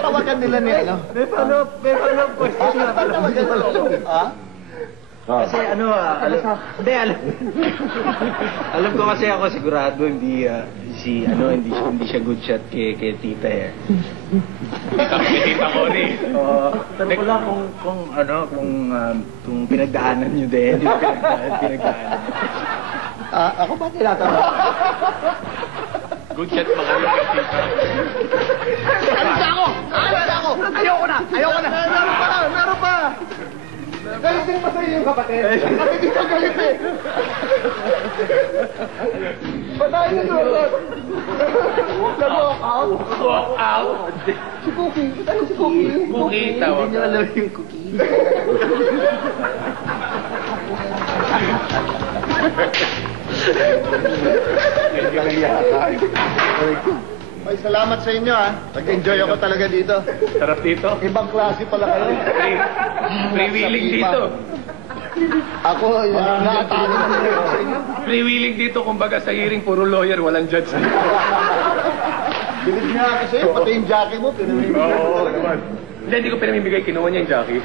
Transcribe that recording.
Tawagan nila ni ano? May follow-up question na pala. Ha? Kasi ano, alam ko kasi ako sigurado hindi siya good shot kay tita eh. Tita Cory. Tanong ko lang kung pinagdaanan niyo din, yung pinagdaanan. Ako ba tinatanong? Good shot ba kayo kay tita? Alis ako! Ayoko na! Meron pa! Galitin pa sa'yo yung kapatid. Kasi di ka galit eh. Patayin na doon. Nag-walk out. Walk out? Si Cookie. Ano si Cookie? Cookie, tawag. Hindi niyo alam yung Cookie. Ay, salamat sa inyo ha. Nag-enjoy ako talaga dito. Sarap dito. Ibang klase pala kayo. Freewheeling dito. Ako, naatake na sa inyo. Freewheeling dito, kumbaga sa hearing, puro lawyer, walang judge. Bilib niya ako sa'yo, pati yung jockey mo, pinamimigay ko Oo, talaga. naman. Hindi ko pinamimigay, kinuha niya yung jockey.